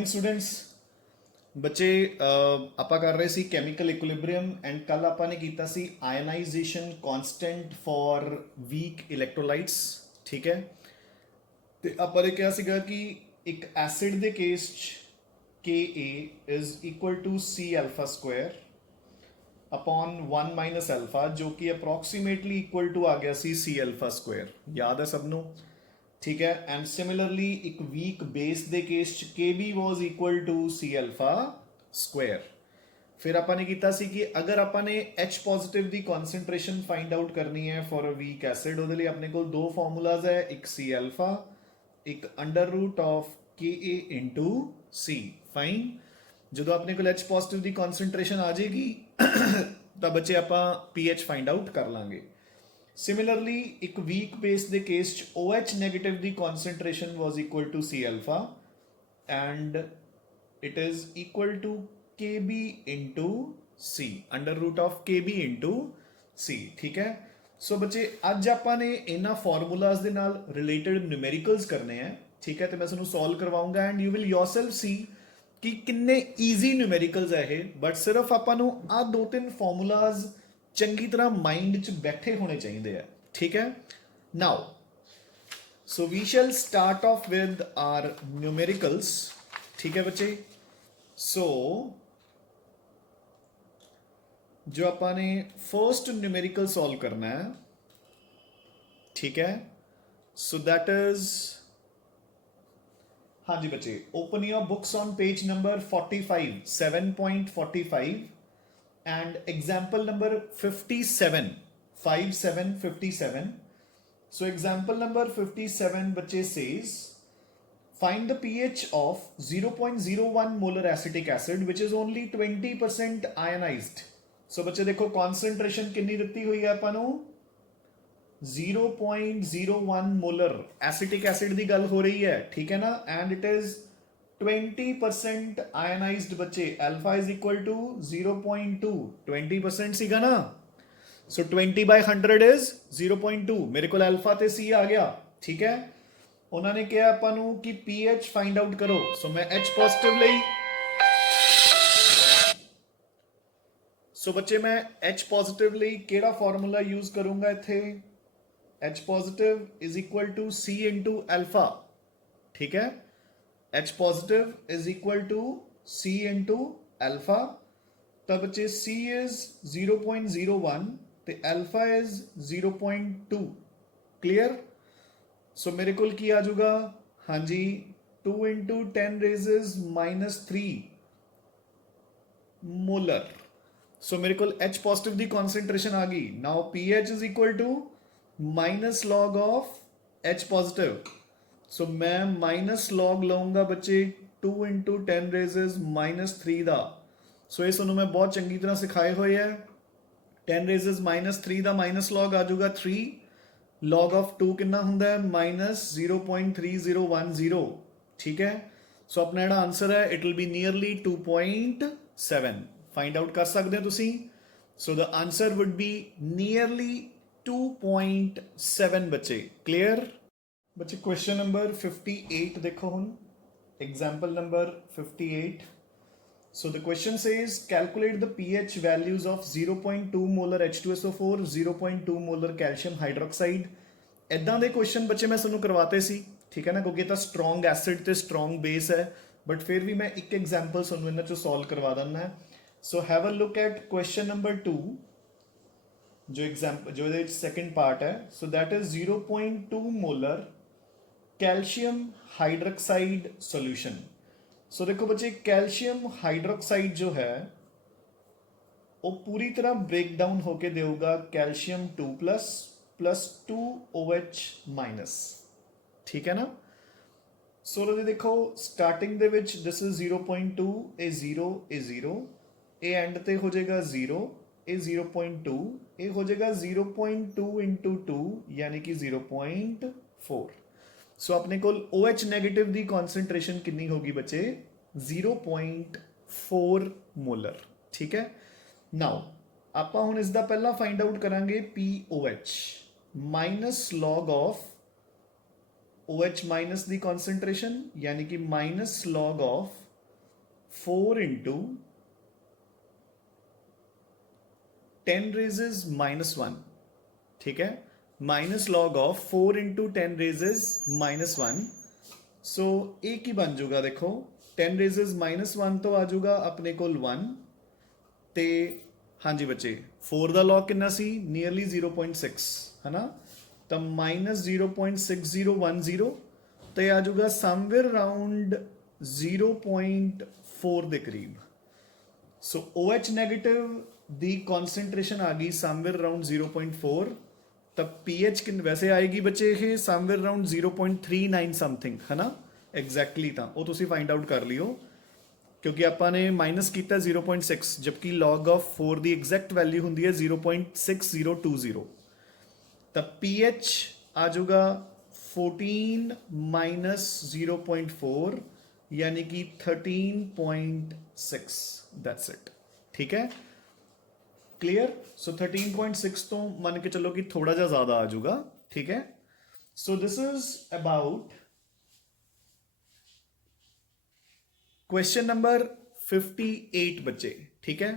Morning students. ਬੱਚੇ ਆਪਾਂ ਕਰ ਰਹੇ ਸੀ ਕੈਮੀਕਲ ਇਕੁਇਲਿਬ੍ਰੀਅਮ ਐਂਡ ਕੱਲ ਆਪਾਂ ਨੇ ਕੀਤਾ ਸੀ ਆਇਨਾਈਜੇਸ਼ਨ ਕਾਂਸਟੈਂਟ ਫॉर ਵੀਕ ਇਲੈਕਟ੍ਰੋਲਾਈਟਸ। ਠੀਕ ਹੈ, ਤੇ ਆਪਾਂ ਨੇ ਕਿਹਾ ਸੀਗਾ ਕਿ ਇੱਕ ਐਸਿਡ ਦੇ ਕੇਸ 'ਚ Ka is equal to C alpha square upon 1 minus alpha, जो कि अप्रॉक्सीमेटली इक्वल टू आ गया सी C alpha square। याद है सबनों? ठीक है। एंड सिमिलरली एक वीक बेस दे केस च Kb was equal to C alpha square। फिर ਆਪਾਂ ਨੇ ਕੀਤਾ ਸੀ ਕਿ ਅਗਰ ਆਪਾਂ ਨੇ H ਪੋਜ਼ਿਟਿਵ ਦੀ ਕਨਸੈਂਟ੍ਰੇਸ਼ਨ ਫਾਈਂਡ ਆਊਟ ਕਰਨੀ ਹੈ ਫॉर ਅ ਵੀਕ ਐਸਿਡ, ਉਹਦੇ ਲਈ ਆਪਣੇ ਕੋਲ ਦੋ ਫਾਰਮੂਲਾਜ਼ ਹੈ, ਇੱਕ C alpha, ਇੱਕ under root of Ka into C। Fine. ਜਦੋਂ ਆਪਣੇ ਕੋਲ H ਪੋਜ਼ਿਟਿਵ ਦੀ ਕਨਸੈਂਟ੍ਰੇਸ਼ਨ ਆ ਜਾਏਗੀ ਤਾਂ ਬੱਚੇ ਆਪਾਂ pH ਫਾਈਂਡ ਆਊਟ ਕਰ ਲਾਂਗੇ। ਸਿਮਿਲਰਲੀ ਇੱਕ ਵੀਕ ਬੇਸ ਦੇ ਕੇਸ 'ਚ OH ਨੈਗੇਟਿਵ ਦੀ concentration was equal to C alpha and it is equal to Kb into C, under root of Kb into C। ਠੀਕ ਹੈ। ਸੋ ਬੱਚੇ ਅੱਜ ਆਪਾਂ ਨੇ ਇਹਨਾਂ ਫਾਰਮੂਲਾਜ਼ ਦੇ ਨਾਲ ਰਿਲੇਟਡ ਨਿਊਮੈਰੀਕਲਸ ਕਰਨੇ ਆ। ਠੀਕ ਹੈ, ਤੇ ਮੈਂ ਤੁਹਾਨੂੰ ਸੋਲਵ ਕਰਵਾਉਂਗਾ and you will yourself see ਕਿ ਕਿੰਨੇ ਈਜ਼ੀ ਨਿਊਮੈਰੀਕਲਸ ਹੈ ਇਹ। ਬਟ ਸਿਰਫ ਆਪਾਂ ਨੂੰ ਆ ਦੋ ਤਿੰਨ ਫਾਰਮੂਲਾਜ਼ ਚੰਗੀ ਤਰ੍ਹਾਂ ਮਾਈਂਡ 'ਚ ਬੈਠੇ ਹੋਣੇ ਚਾਹੀਦੇ ਆ। ਠੀਕ ਹੈ। Now so we shall start off with our numericals. ਠੀਕ ਹੈ ਬੱਚੇ। ਸੋ जो आपने फर्स्ट न्यूमेरिकल सॉल्व करना है, ठीक है, सो दैट इज, हाँ जी बच्चे, open your books on page number 45, 7.45 and example number 57, 5757। So example number 57 बच्चे says find the pH of 0.01 molar acetic acid which is only 20% ionized। सो बच्चे देखो कॉन्सेंट्रेशन कितनी दिती हुई है अपन 0.01 मोलर एसिटिक एसिड की गल हो रही है। ठीक है ना। एंड इट इज 20% आयनाइज्ड बच्चे। अल्फा इज इक्वल टू 0.2, 20% सीगा ना। सो 20/100 इज 0.2। मेरे को अल्फा ते सी आ गया। ठीक है। उन्होंने कहा अपन कि pH फाइंड आउट करो। सो मैं H पॉजिटिव ਲਈ सो बच्चे मैं H पॉजिटिव ਲਈ ਕਿਹੜਾ ਫਾਰਮੂਲਾ ਯੂਜ਼ ਕਰੂੰਗਾ ਇੱਥੇ? H positive is equal to C into alpha. ठीक है। H positive is equal to C into alpha. तो बच्चे C इज 0.01 ਤੇ अल्फा इज 0.2। क्लियर। सो मेरे को की आ जाऊगा, हाँ जी, 2 into 10 raises -3 मोलर। सो मेरे को H पॉजिटिव की कॉन्सेंट्रेशन आ गई। Now pH is equal to minus log of H positive. So मैं माइनस लॉग लाऊंगा बच्चे 2 into 10 raises -3 ਦਾ। सो ये सुनो मैं बहुत चंगी तरह सिखाए हुए है। 10 raises -3 ਦਾ माइनस लॉग आ जाऊगा 3। लॉग ऑफ 2 कितना ਹੁੰਦਾ है? -0.3010। ठीक है। सो अपना ਜਿਹੜਾ आंसर है it will be nearly 2.7। Find out कर सकते हो तुसी। So the answer would be nearly 2.7 बच्चे। क्लियर बच्चे। क्वेश्चन नंबर 58 देखो हुन, example number 58। So the question says calculate the pH values of 0.2 molar H2SO4, 0.2 molar calcium hydroxide. इदां दे क्वेश्चन बच्चे मैं तुहानूं करवाते सी। ठीक है ना, क्योंकि ये स्ट्रोंग एसिड ते स्ट्रोंग बेस है। बट फिर भी मैं एक एग्जाम्पल तुहानूं इन्हां चों सॉल्व करवा दिंदा है। So have a look at question number 2, जो एग्जाम्पल जो सेकंड पार्ट है। So that is 0.2 molar calcium hydroxide solution. So देखो बच्चे, कैल्शियम हाइड्रोक्साइड जो है वो पूरी तरह ब्रेक डाउन होके देगा कैल्शियम 2+ प्लस 2OH माइनस। ठीक है ना। सो देखो starting they which this is 0.2, A 0, A 0, A and ते हो जाएगा 0, ए 0.2, ए हो जाएगा 0.2 into 2 यानी कि 0.4। सो अपने को OH नेगेटिव की कॉन्सेंट्रेशन कितनी होगी बच्चे? 0.4 मोलर। ठीक है। नाउ आप हुण इसका पहला फाइंड आउट करांगे POH minus log of OH minus की कॉन्सेंट्रेशन यानी कि minus log of 4 into 10 raises minus 1, ठीक है, minus log of 4 into 10 raises minus 1। सो एक ही बन जाऊगा, देखो 10 रेजेज माइनस 1 तो आ जाऊगा अपने को 1 ते हाँ जी बच्चे 4 ਦਾ log ਕਿੰਨਾ ਸੀ ਨੀਅਰਲੀ 0.6 है ना, ਤਾਂ ਮਾਈਨਸ 0.6010 ਤੇ ਆ ਜਾਊਗਾ ਸਮਵੇਅਰ ਅਰਾਊਂਡ 0.4 ਦੇ ਕਰੀਬ। ਸੋ OH ਨੈਗੇਟਿਵ ਦੀ ਕਨਸੈਂਟ੍ਰੇਸ਼ਨ ਆ ਗਈ ਸਮਵੇਅਰ ਅਰਾਊਂਡ 0.4, ਤਾਂ pH ਕਿੰਨ ਵੈਸੇ ਆਏਗੀ ਬੱਚੇ ਇਹ ਸਮਵੇਅਰ ਅਰਾਊਂਡ 0.39 ਸਮਥਿੰਗ ਹੈ ਨਾ ਐਗਜ਼ੈਕਟਲੀ, ਤਾਂ ਉਹ ਤੁਸੀਂ ਫਾਈਂਡ ਆਊਟ ਕਰ ਲਿਓ ਕਿਉਂਕਿ ਆਪਾਂ ਨੇ ਮਾਈਨਸ ਕੀਤਾ 0.6 ਜਦਕਿ log of 4 the exact value ਹੁੰਦੀ ਹੈ 0.6020। ਤਾਂ pH ਆ ਜਾਊਗਾ 14 ਮਾਈਨਸ 0.4 यानी कि 13.6, दैट्स इट, ठीक है, क्लियर। सो 13.6 तो मान के चलो कि थोड़ा जा ज्यादा आ जाऊगा, ठीक है। So this is about question number 58 बच्चे, ठीक है।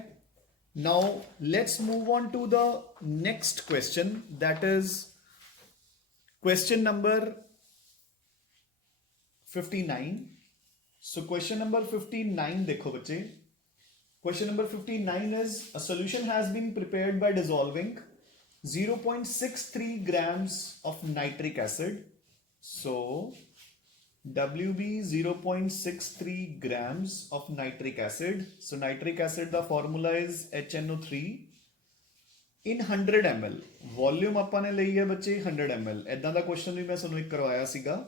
Now let's move on to the next question, that is question number 59। So question number 59 देखो बच्चे, question number 59 is a solution has been prepared by dissolving 0.63 grams of nitric acid. So WB 0.63 grams of nitric acid. So nitric acid the formula is HNO3 in 100 ml. Volume ਆਪਾਂ ਨੇ ਲਈ ਹੈ ਬੱਚੇ 100 ml। ਇਦਾਂ ਦਾ question ਵੀ ਮੈਂ ਤੁਹਾਨੂੰ ਇੱਕ ਕਰਵਾਇਆ ਸੀਗਾ।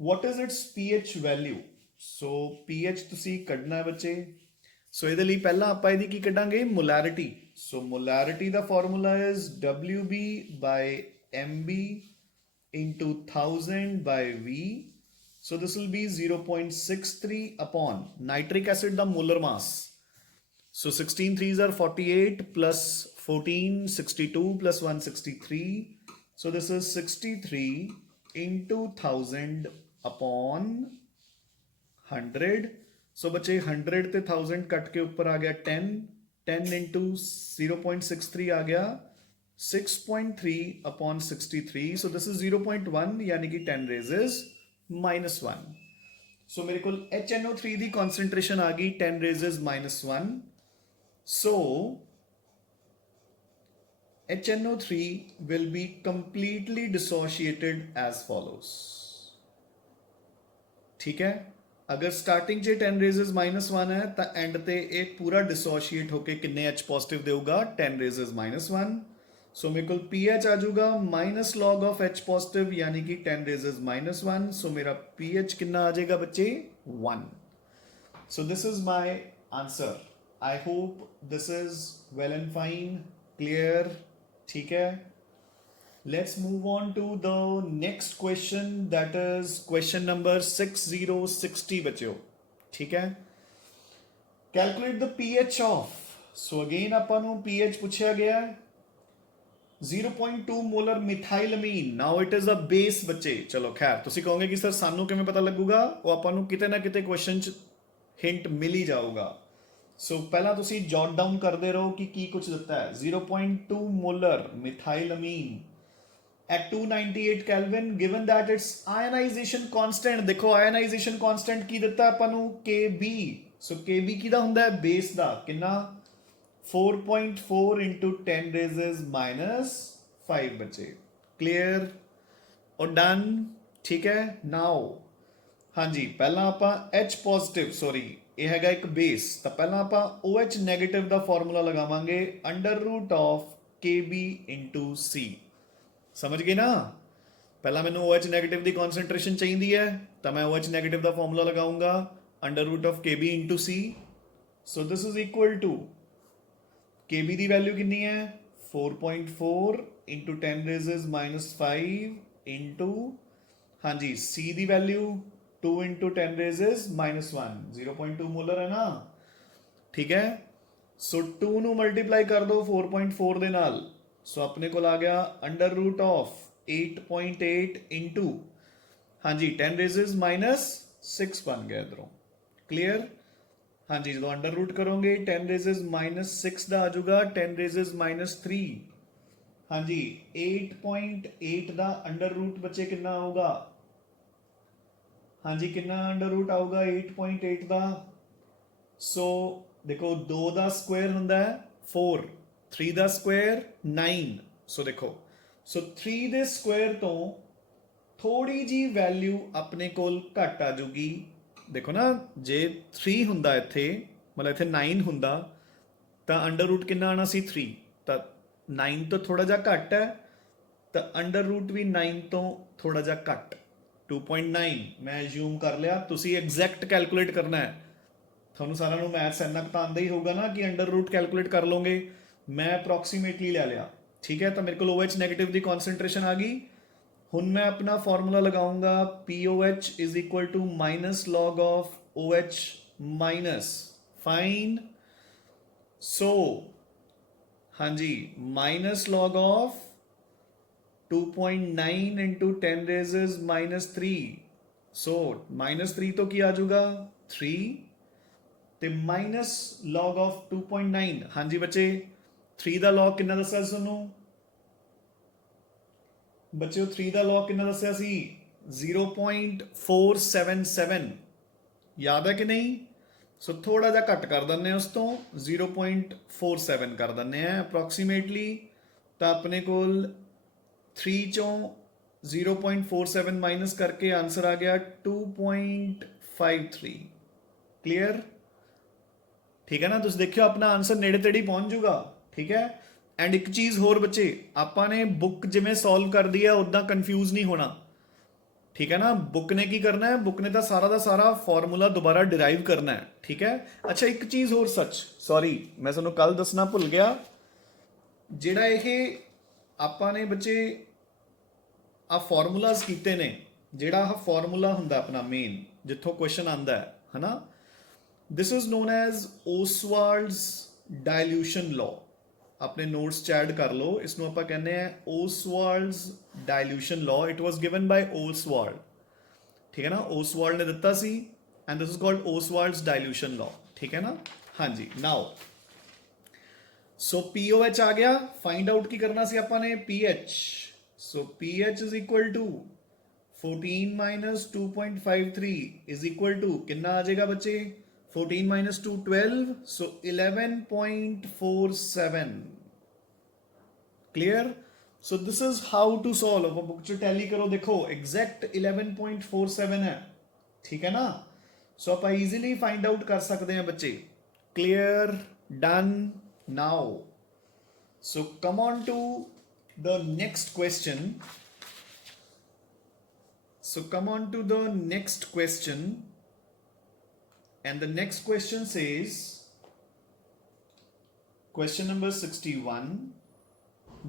What is its pH value? So pH ਤੁਸੀਂ ਕੱਢਣਾ ਬੱਚੇ। ਸੋ ਇਹਦੇ ਲਈ ਪਹਿਲਾਂ ਆਪਾਂ ਇਹਦੀ ਕੀ ਕੱਢਾਂਗੇ ਮੋਲੈਰਿਟੀ। ਸੋ ਮੋਲੈਰਿਟੀ ਦਾ formula is WB by MB into 1000 by V। So this will be 0.63 upon nitric acid the molar mass. So 16 3s are 48 plus 14 62 plus 163. So this is 63 into 1000 upon 100। सो बच्चे 100 ते 1000 cut के ऊपर आ गया 10, 10 into 0.63 आ गया 6.3 upon 63। So this is 0.1 यानी कि 10 raises minus 1। सो मेरे को HNO3 दी कॉन्सेंट्रेशन आ गई 10 raises minus 1। So HNO3 will be completely dissociated as follows, ठीक है। अगर स्टार्टिंग च 10 रेजेस माइनस 1 है तो एंड ते एक पूरा डिसोशिएट होके किन्ने H पॉजिटिव देगा 10 रेजेस माइनस 1। सो मेरे को pH आ जाऊगा minus log of H positive यानी कि 10 रेजेस माइनस 1। सो मेरा pH कितना आ जाएगा बच्चे 1। सो this is my answer. I hope this is well and fine, clear, ठीक है। Let's move on to the next question, that is question number 6060 बच्चों, ठीक है। Calculate the pH of, so again ਆਪਾਂ ਨੂੰ pH ਪੁੱਛਿਆ ਗਿਆ 0.2 molar methylamine। now it is a base ਬੱਚੇ। ਚਲੋ ਖੈਰ ਤੁਸੀਂ ਕਹੋਗੇ ਕਿ ਸਰ ਸਾਨੂੰ ਕਿਵੇਂ ਪਤਾ ਲੱਗੂਗਾ, ਉਹ ਆਪਾਂ ਨੂੰ ਕਿਤੇ ਨਾ ਕਿਤੇ ਕੁਐਸਚਨ ਚ ਹਿੰਟ ਮਿਲ ਹੀ ਜਾਊਗਾ। ਸੋ ਪਹਿਲਾਂ ਤੁਸੀਂ ਜੌਟ ਡਾਊਨ ਕਰਦੇ ਰਹੋ ਕਿ ਕੀ ਕੁਝ ਦਿੱਤਾ ਹੈ। 0.2 molar methylamine at 298 Kelvin, given that its ionization constant, देखो ionization constant की ਦਿੱਤਾ ਆਪਾਂ ਨੂੰ Kb। so Kb ਕਿਹਦਾ ਹੁੰਦਾ ਹੈ ਬੇਸ ਦਾ, ਕਿੰਨਾ 4.4 into 10 raises minus 5 ਬੱਚੇ, ਕਲੀਅਰ ਔਰ ਡਨ, ਠੀਕ ਹੈ। ਨਾਓ ਹਾਂਜੀ ਪਹਿਲਾਂ ਆਪਾਂ H ਪੋਜ਼ਿਟਿਵ, ਸੌਰੀ ਇਹ ਹੈਗਾ ਇੱਕ ਬੇਸ, ਤਾਂ ਪਹਿਲਾਂ ਆਪਾਂ OH ਨੈਗੇਟਿਵ ਦਾ ਫਾਰਮੂਲਾ ਲਗਾਵਾਂਗੇ under root of Kb into C। समझ गए ना। पहला मैंने OH नेगेटिव की कॉन्सेंट्रेशन चाहिए है तो मैं OH नेगेटिव का फॉर्मूला लगाऊंगा under root of Kb into C। So this is equal to Kb की वैल्यू कितनी है 4.4 इंटू 10 रेजेस माइनस 5 इंटू हाँ जी C की value 2 into 10 raises minus 1, 0.2 molar है ना, ठीक है। सो 2 ਨੂੰ ਮਲਟੀਪਲਾਈ ਕਰ ਦੋ 4.4 ਦੇ ਨਾਲ। सो अपने को आ गया अंडर रूट ऑफ 8.8 इंटू हाँ जी 10 रेजेस माइनस 6 बन गया इधरों, क्लियर। हाँ जी, जो अंडर रूट करोगे 10 रेजेस -6 ਦਾ ਆ ਜਾਊਗਾ 10 रेजेस -3। हाँ जी, 8.8 ਦਾ ਅੰਡਰ रूट ਬੱਚੇ ਕਿੰਨਾ ਆਊਗਾ? हाँ जी, कितना अंडर रूट आऊगा 8.8 ਦਾ? सो देखो 2 ਦਾ ਸਕੁਆਇਰ ਹੁੰਦਾ ਹੈ 4, 3 ਦਾ ਸਕੁਆਇਰ 9। ਸੋ ਦੇਖੋ, ਸੋ 3 ਦੇ ਸਕੁਆਇਰ ਤੋਂ ਥੋੜੀ ਜੀ ਵੈਲਿਊ ਆਪਣੇ ਕੋਲ ਘੱਟ ਆ ਜੂਗੀ। ਦੇਖੋ ਨਾ, ਜੇ 3 ਹੁੰਦਾ ਇੱਥੇ, ਮਤਲਬ ਇੱਥੇ 9 ਹੁੰਦਾ ਤਾਂ ਅੰਡਰ रूट ਕਿੰਨਾ ਆਣਾ ਸੀ 3, ਤਾਂ 9 ਤੋਂ ਥੋੜਾ ਜਿਹਾ ਘੱਟ ਹੈ, ਤਾਂ ਅੰਡਰ रूट ਵੀ 9 ਤੋਂ ਥੋੜਾ ਜਿਹਾ ਘੱਟ 2.9 ਮੈਂ ਅਸਿਊਮ ਕਰ ਲਿਆ। ਤੁਸੀਂ ਐਗਜ਼ੈਕਟ ਕੈਲਕੂਲੇਟ ਕਰਨਾ ਹੈ, ਤੁਹਾਨੂੰ ਸਾਰਿਆਂ ਨੂੰ ਮੈਥਸ ਇੰਨਾ ਕੁ ਤਾਂ ਆਉਂਦਾ ਹੀ ਹੋਊਗਾ ਨਾ ਕਿ ਅੰਡਰ रूट ਕੈਲਕੂਲੇਟ ਕਰ ਲਓਗੇ। ਮੈਂ ਅਪਰੋਕਸੀਮੇਟਲੀ ਲੈ ਲਿਆ, ਠੀਕ ਹੈ। ਤਾਂ ਮੇਰੇ ਕੋਲ OH ਨੈਗੇਟਿਵ ਦੀ ਕੌਨਸੈਂਟ੍ਰੇਸ਼ਨ ਆ ਗਈ। ਹੁਣ ਮੈਂ ਆਪਣਾ ਫਾਰਮੂਲਾ ਲਗਾਉਂਗਾ POH is equal to minus log of OH minus, fine. So ਹਾਂਜੀ, minus log of 2.9 into 10 raises -3। So -3 तो ਕੀ ਆ ਜਾਊਗਾ 3 ਤੇ ਮਾਈਨਸ log of 2.9। ਹਾਂਜੀ ਬੱਚੇ, 3 ਦਾ log ਕਿੰਨਾ ਦੱਸਿਆ ਸੀ ਤੁਹਾਨੂੰ ਬੱਚਿਓ? 3 ਦਾ log ਕਿੰਨਾ ਦੱਸਿਆ ਸੀ? 0.477। ਯਾਦ ਹੈ ਕਿ ਨਹੀਂ? ਸੋ ਥੋੜਾ ਜਿਹਾ ਘੱਟ ਕਰ ਦਿੰਦੇ ਹਾਂ ਉਸ ਤੋਂ, 0.47 ਕਰ ਦਿੰਦੇ ਹਾਂ ਅਪਰੋਕਸੀਮੇਟਲੀ। ਤਾਂ ਆਪਣੇ ਕੋਲ 3 ਚੋਂ 0.47 ਮਾਈਨਸ ਕਰਕੇ ਆਂਸਰ ਆ ਗਿਆ 2.53। ਕਲੀਅਰ? ਠੀਕ ਹੈ ਨਾ? ਤੁਸੀਂ ਦੇਖਿਓ ਆਪਣਾ ਆਂਸਰ ਨੇੜੇ ਤੇੜੇ ਪਹੁੰਚ ਜੂਗਾ, ਠੀਕ ਹੈ। ਐਂਡ ਇੱਕ ਚੀਜ਼ ਹੋਰ ਬੱਚੇ, ਆਪਾਂ ਨੇ ਬੁੱਕ ਜਿਵੇਂ ਸੋਲਵ ਕਰਦੀ ਹੈ ਉਦਾਂ ਕਨਫਿਊਜ਼ ਨਹੀਂ ਹੋਣਾ, ਠੀਕ ਹੈ ਨਾ। ਬੁੱਕ ਨੇ ਕੀ ਕਰਨਾ ਹੈ? ਬੁੱਕ ਨੇ ਤਾਂ ਸਾਰਾ ਦਾ ਸਾਰਾ ਫਾਰਮੂਲਾ ਦੁਬਾਰਾ ਡਿਰਾਈਵ ਕਰਨਾ ਹੈ, ਠੀਕ ਹੈ। ਅੱਛਾ, ਇੱਕ ਚੀਜ਼ ਹੋਰ, ਸੱਚ ਸੌਰੀ ਮੈਂ ਤੁਹਾਨੂੰ ਕੱਲ ਦੱਸਣਾ ਭੁੱਲ ਗਿਆ। ਜਿਹੜਾ ਇਹ ਆਪਾਂ ਨੇ ਬੱਚੇ ਆ ਫਾਰਮੂਲਾਜ਼ ਕੀਤੇ ਨੇ, ਜਿਹੜਾ ਆਹ ਫਾਰਮੂਲਾ ਹੁੰਦਾ ਆਪਣਾ ਮੇਨ ਜਿੱਥੋਂ ਕੁਐਸਚਨ ਆਉਂਦਾ ਹੈ ਹਨਾ, this is known as Ostwald's dilution law. ਆਪਣੇ ਨੋਟਸ ਚ ਐਡ ਕਰ ਲਓ, ਇਸ ਨੂੰ ਆਪਾਂ ਕਹਿੰਦੇ ਆ Ostwald's dilution law. It was given by Ostwald, ਠੀਕ ਹੈ ਨਾ। ਓਸਵਾਲਡ ਨੇ ਦਿੱਤਾ ਸੀ and this is called Ostwald's dilution law, ਠੀਕ ਹੈ ਨਾ। ਹਾਂਜੀ, ਨਾਓ ਸੋ POH ਆ ਗਿਆ। ਫਾइंड आउट ਕੀ ਕਰਨਾ ਸੀ ਆਪਾਂ ਨੇ? PH। So PH is equal to 14 minus 2.53 is equal to ਕਿੰਨਾ ਆ ਜਾਏਗਾ ਬੱਚੇ? 14 minus 2 12, so 11.47। clear? so this is how to solve। अब बुक ਚ ਟੈਲੀ ਕਰੋ, ਦੇਖੋ exact 11.47 ਹੈ, ਠੀਕ ਹੈ ਨਾ। ਸੋ ਆਪਾਂ ਈਜ਼ੀਲੀ ਫਾइंड आउट ਕਰ ਸਕਦੇ ਹਾਂ ਬੱਚੇ। clear? done? now so come on to the next question। so come on to the next question, and the next question says, question number 61,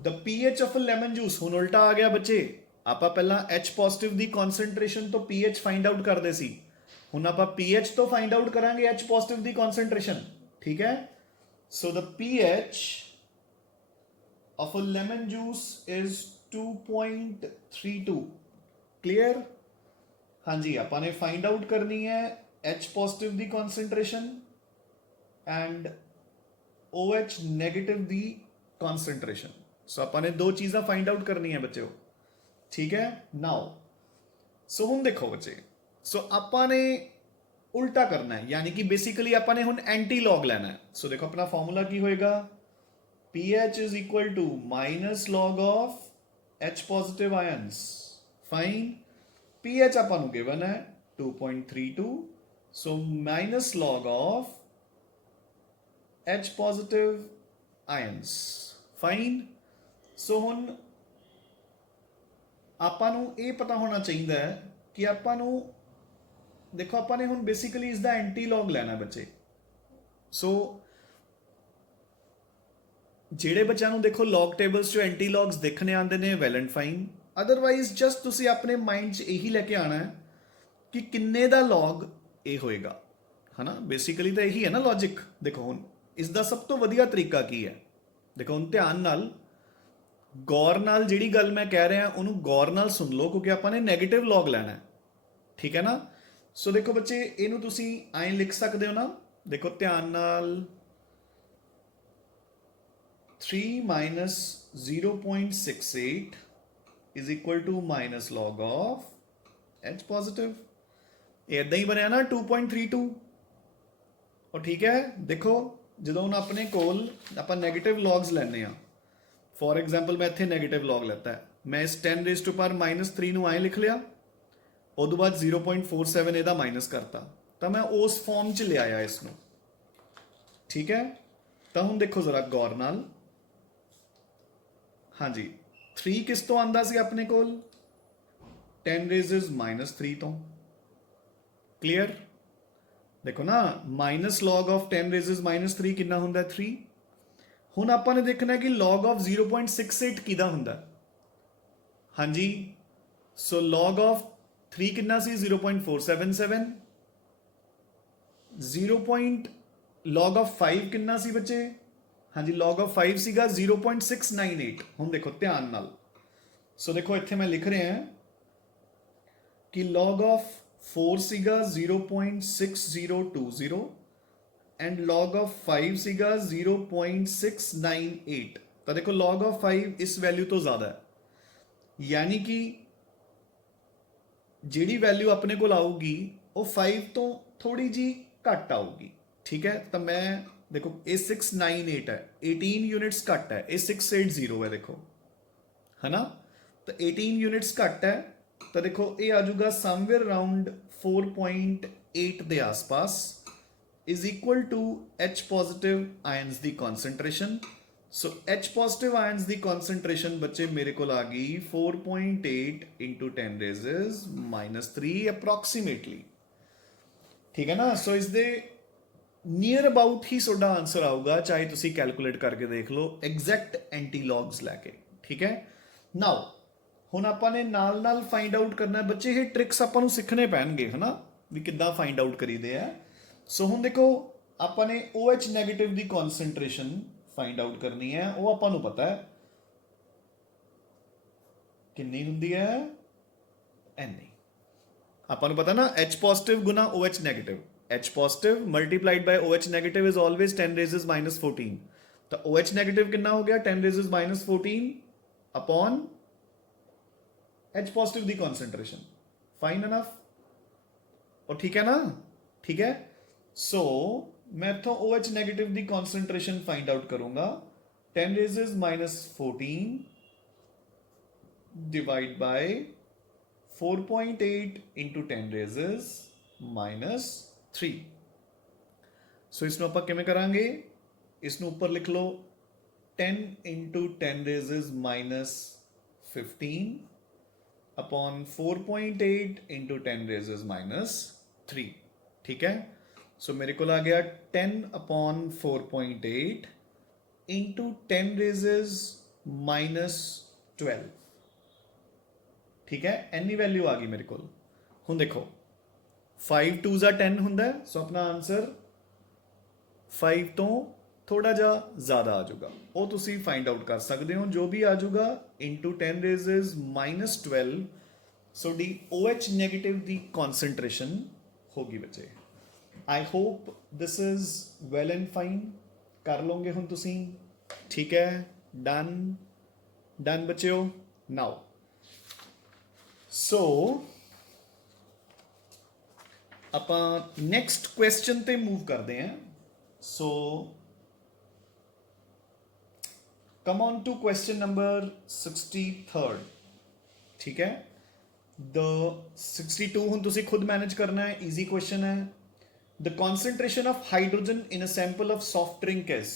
the pH of a lemon juice। ਹੁਣ ਉਲਟਾ ਆ ਗਿਆ ਬੱਚੇ, ਆਪਾਂ ਪਹਿਲਾਂ H ਪੋਜ਼ਿਟਿਵ ਦੀ concentration ਤੋਂ pH ਫਾइंड out ਕਰਦੇ ਸੀ, ਹੁਣ ਆਪਾਂ pH ਤੋਂ ਫਾइंड आउट ਕਰਾਂਗੇ H ਪੋਜ਼ਿਟਿਵ ਦੀ ਕਨਸੈਂਟ੍ਰੇਸ਼ਨ, ਠੀਕ ਹੈ। so the pH of a lemon juice is 2.32। clear? हाँ जी, ਆਪਾਂ ਨੇ फाइंड आउट करनी है H positive the concentration and OH negative the concentration। सो ਆਪਾਂ ਨੇ ਦੋ ਚੀਜ਼ਾਂ फाइंड आउट करनी है ਬੱਚਿਓ, ਠੀਕ ਹੈ। नाउ सो ਹੁਣ ਦੇਖੋ ਬੱਚੇ, सो ਆਪਾਂ ਨੇ ਉਲਟਾ ਕਰਨਾ ਹੈ, ਯਾਨੀ ਕਿ ਬੇਸਿਕਲੀ ਆਪਾਂ ਨੇ ਹੁਣ ਐਂਟੀ ਲੌਗ ਲੈਣਾ ਹੈ। ਸੋ ਦੇਖੋ ਆਪਣਾ ਫਾਰਮੂਲਾ ਕੀ ਹੋਏਗਾ? PH is equal to minus log of H positive ions, fine। PH ਆਪਾਂ ਨੂੰ given ਹੈ 2.32, so minus log of H positive ions, fine। so ਹੁਣ ਆਪਾਂ ਨੂੰ ਇਹ ਪਤਾ ਹੋਣਾ ਚਾਹੀਦਾ ਹੈ ਕਿ ਆਪਾਂ ਨੂੰ ਦੇਖੋ ਆਪਾਂ ਨੇ ਹੁਣ ਬੇਸਿਕਲੀ ਇਸ ਦਾ ਐਂਟੀ ਲੌਗ ਲੈਣਾ ਬੱਚੇ। ਸੋ ਜਿਹੜੇ ਬੱਚਿਆਂ ਨੂੰ ਦੇਖੋ ਲੌਗ ਟੇਬਲਸ 'ਚੋਂ ਐਂਟੀ ਲੌਗਸ ਦੇਖਣੇ ਆਉਂਦੇ ਨੇ, well and fine. Otherwise just ਤੁਸੀਂ ਆਪਣੇ ਮਾਈਂਡ 'ਚ ਇਹੀ ਲੈ ਕੇ ਆਉਣਾ ਹੈ ਕਿ ਕਿੰਨੇ ਦਾ ਲੌਗ ਇਹ ਹੋਏਗਾ, ਹਨਾ। ਬੇਸਿਕਲੀ ਤਾਂ ਇਹੀ ਹੈ ਨਾ ਲੌਜਿਕ। ਦੇਖੋ ਹੁਣ ਇਸ ਦਾ ਸਭ ਤੋਂ ਵਧੀਆ ਤਰੀਕਾ ਕੀ ਹੈ? ਦੇਖੋ ਹੁਣ ਧਿਆਨ ਨਾਲ, ਗੌਰ ਨਾਲ ਜਿਹੜੀ ਗੱਲ ਮੈਂ ਕਹਿ ਰਿਹਾ ਉਹਨੂੰ ਗੌਰ ਨਾਲ ਸੁਣ ਲਓ, ਕਿਉਂਕਿ ਆਪਾਂ ਨੇ ਨੈਗੇਟਿਵ ਲੌਗ ਲੈਣਾ ਹੈ, ਠੀਕ ਹੈ ਨਾ। ਸੋ ਦੇਖੋ ਬੱਚੇ, ਇਹਨੂੰ ਤੁਸੀਂ ਐਂ ਲਿਖ ਸਕਦੇ ਹੋ ਨਾ, देखो ध्यान नाल 3 minus 0.68 is equal to minus log of H positive. इदां ही बनया ना 2.32। और ठीक है देखो जो हम अपने कोल आप नैगेटिव लॉग्स लैने आ, फॉर एग्जाम्पल मैं इतने नैगेटिव लॉग लेता है, मैं इस 10 रेज टू पावर -3 आए लिख लिया, उदों बाद 0.47 ਇਹਦਾ माइनस करता, तो मैं उस फॉर्म च ले आया इसनों। ठीक है तो हम देखो जरा गौर नाल, हाँ जी 3 किस तो आंदा सी अपने कोल 10 रेजेस -3 तो। क्लियर देखो ना माइनस लॉग ऑफ 10 रेजेस -3 कितना हुंदा 3। हुण आपां ने देखना है कि लॉग ऑफ 0.68 किदा हुंदा। हाँ जी सो लॉग ऑफ 3 कितना सी 0.477, 0. लॉग ऑफ 5 कितना सी बच्चे, हाँ जी लॉग ऑफ 5 सीगा 0.698। हुण देखो ध्यान नाल, सो देखो इत्थे मैं लिख रहा हैं कि लॉग ऑफ 4 सीगा 0.6020 एंड लॉग ऑफ 5 सीगा 0.698। तो देखो लॉग ऑफ 5 इस वैल्यू तो ज्यादा है, यानी कि जिहड़ी वैल्यू अपने को आऊगी वो 5 तो थोड़ी जी घट आऊगी। ठीक है तो मैं देखो ये 698 है, 18 यूनिट्स घट है, ये 680 है देखो, है ना। तो 18 यूनिट्स घट है, तो देखो ये आ जाऊगा समवेयर अराउंड 4.8 के आसपास is equal to H positive ions दी concentration. So H positive ions दी कॉन्सेंट्रेशन बच्चे मेरे को आ गई 4.8 इंटू 10 रेजेस -3 अप्रॉक्सीमेटली। ठीक है ना, सो इस दे ਨੀਅਰ ਅਬਾਊਟ ਹੀ ਤੁਹਾਡਾ ਆਨਸਰ ਆਊਗਾ, ਚਾਹੇ ਤੁਸੀਂ ਕੈਲਕੂਲੇਟ ਕਰਕੇ ਦੇਖ ਲਓ ਐਗਜ਼ੈਕਟ ਐਂਟੀ ਲੌਗਸ ਲੈ ਕੇ। ਠੀਕ ਹੈ ਨਾਓ ਹੁਣ ਆਪਾਂ ਨੇ ਨਾਲ ਨਾਲ ਫਾਈਂਡ ਆਊਟ ਕਰਨਾ ਹੈ ਬੱਚੇ, ਇਹ ਟ੍ਰਿਕਸ ਆਪਾਂ ਨੂੰ ਸਿੱਖਣੇ ਪੈਣਗੇ ਹਨਾ ਵੀ ਕਿੱਦਾਂ ਫਾਈਂਡ ਆਊਟ ਕਰੀਦੇ ਆ। ਸੋ ਹੁਣ ਦੇਖੋ ਆਪਾਂ ਨੇ OH ਨੈਗੇਟਿਵ ਦੀ ਕਨਸੈਂਟ੍ਰੇਸ਼ਨ ਫਾਈਂਡ ਆਊਟ ਕਰਨੀ ਹੈ, ਉਹ ਆਪਾਂ ਨੂੰ ਪਤਾ ਹੈ ਕਿੰਨੀ ਹੁੰਦੀ ਹੈ ਐਨੀ। ਆਪਾਂ ਨੂੰ ਪਤਾ ਨਾ H ਪੋਜ਼ਿਟਿਵ ਗੁਣਾ OH negative, H positive multiplied by OH negative is always 10 raised -14। तो OH negative कितना हो गया 10 raised -14 अपॉन H positive दी concentration। फाइन इनफ और ठीक है ना, ठीक है। सो मैं तो OH negative दी concentration फाइंड आउट करूंगा, 10 raised -14 divide by 4.8 into 10 raised -3। सो इसमें आप किमें करांगे, इसमें ऊपर लिख लो 10 into 10 raises -15 upon 4.8 into 10 raises -3। ठीक है सो मेरे को आ गया 10 अपॉन 4.8 इंटू 10 रेजेस -12। ठीक है एनी वैल्यू आ गई मेरे को। हुण देखो 5 2 जा 10 हुंदा है, सो अपना आंसर 5 तो थोड़ा जा ज़्यादा आ जाऊगा, वो तुसी फाइंड आउट कर सकते हो जो भी आ जाऊगा into 10 raises -12। So the OH negative दी कॉन्सेंट्रेशन होगी बच्चे। I hope this is well and fine, कर लोगे हुण तुसी। ठीक है डन डन बच्चों। नाउ सो ਆਪਾਂ ਨੈਕਸਟ ਕੁਐਸਚਨ ਤੇ मूव ਕਰਦੇ ਹਾਂ। So come on to question number 63rd। ਠੀਕ ਹੈ ਦ 62 ਹੁਣ ਤੁਸੀਂ ਖੁਦ ਮੈਨੇਜ ਕਰਨਾ ਹੈ, ਈਜ਼ੀ ਕੁਐਸਚਨ ਹੈ। The concentration of hydrogen in a sample of soft drink is,